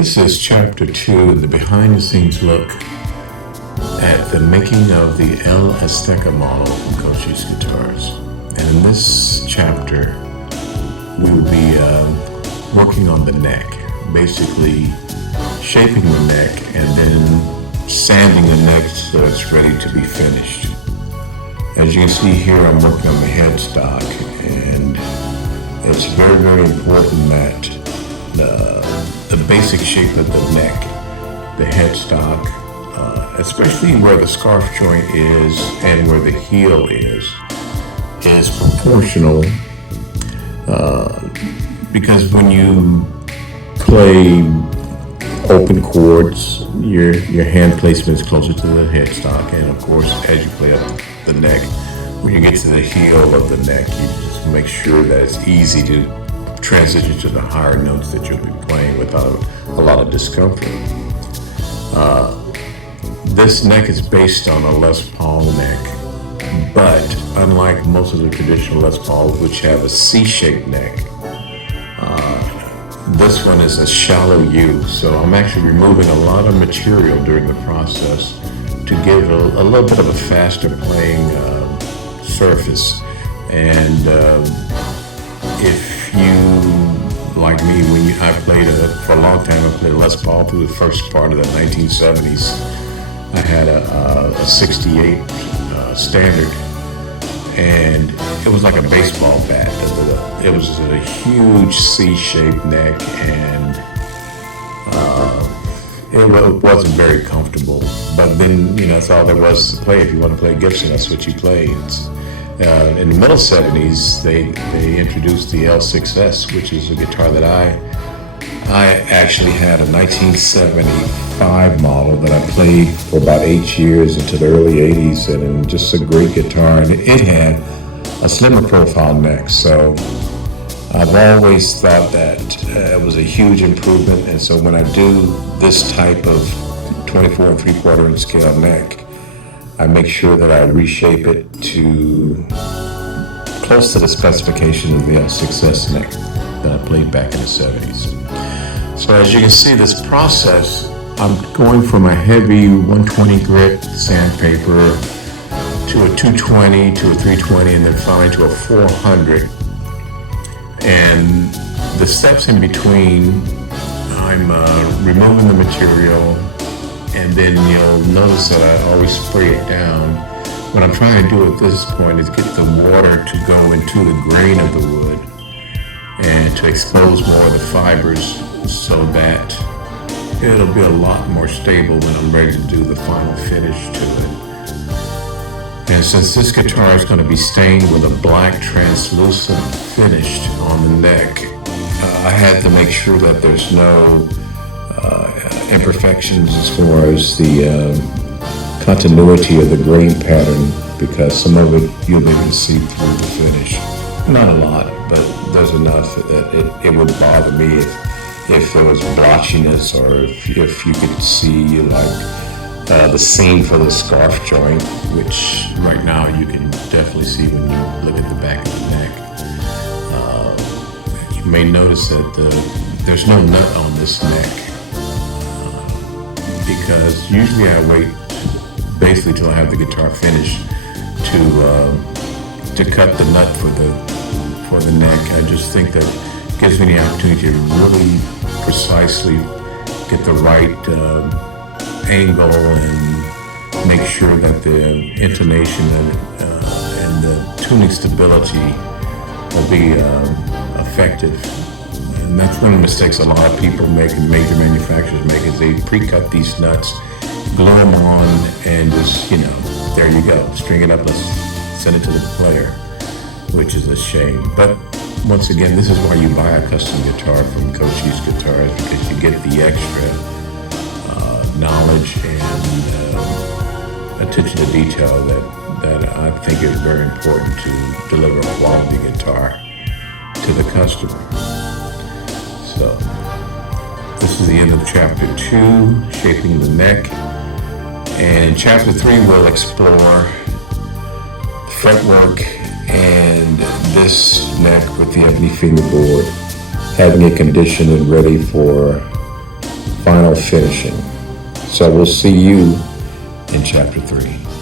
This is chapter 2, the behind the scenes look at the making of the El Azteca model from Cochise Guitars. And in this chapter, we will be working on the neck, basically shaping the neck and then sanding the neck so it's ready to be finished. As you can see here, I'm working on the headstock, and it's very, very important that the basic shape of the neck, the headstock, especially where the scarf joint is and where the heel is proportional, because when you play open chords, your hand placement is closer to the headstock, and of course, as you play up the neck, when you get to the heel of the neck, you just make sure that it's easy to transition to the higher notes that you'll be playing without a lot of discomfort. This neck is based on a Les Paul neck, but unlike most of the traditional Les Pauls, which have a C-shaped neck, this one is a shallow U, so I'm actually removing a lot of material during the process to give a little bit of a faster playing surface. And if you, like me, I played for a long time, I played Les Paul through the first part of the 1970s. I had a 68 standard, and it was like a baseball bat. It was a huge C-shaped neck, and it wasn't very comfortable. But then, that's all there was to play. If you want to play Gibson, that's what you played. In the middle 70s, they introduced the L6S, which is a guitar that I actually had a 1975 model that I played for about 8 years into the early 80s, and just a great guitar. And it had a slimmer profile neck, so I've always thought that it was a huge improvement. And so when I do this type of 24 3/4 inch scale neck, I make sure that I reshape it to close to the specification of the L6S neck that I played back in the 70s. So as you can see, this process, I'm going from a heavy 120 grit sandpaper to a 220, to a 320, and then finally to a 400. And the steps in between, I'm removing the material, and then you'll notice that I always spray it down. What I'm trying to do at this point is get the water to go into the grain of the wood and to expose more of the fibers so that it'll be a lot more stable when I'm ready to do the final finish to it. And since this guitar is going to be stained with a black translucent finish on the neck, I had to make sure that there's no imperfections as far as the continuity of the grain pattern, because some of it you'll be able to see through the finish. Not a lot, but there's enough that it would bother me if there was blotchiness, or if you could see the seam for the scarf joint, which right now you can definitely see when you look at the back of the neck. You may notice that there's no nut on this neck, because usually I wait basically till I have the guitar finished to cut the nut for the neck. I just think that gives me the opportunity to really precisely get the right angle and make sure that the intonation and the tuning stability will be effective. And that's one of the mistakes a lot of people make, and major manufacturers make, is they pre-cut these nuts, glue them on, and just, there you go, string it up, let's send it to the player, which is a shame. But once again, this is why you buy a custom guitar from Cochise Guitars, because you get the extra knowledge and attention to detail that I think is very important to deliver a quality guitar to the customer. So this is the end of chapter 2, shaping the neck. And in chapter 3, we'll explore fretwork and this neck with the ebony fingerboard, having it conditioned and ready for final finishing. So we'll see you in chapter 3.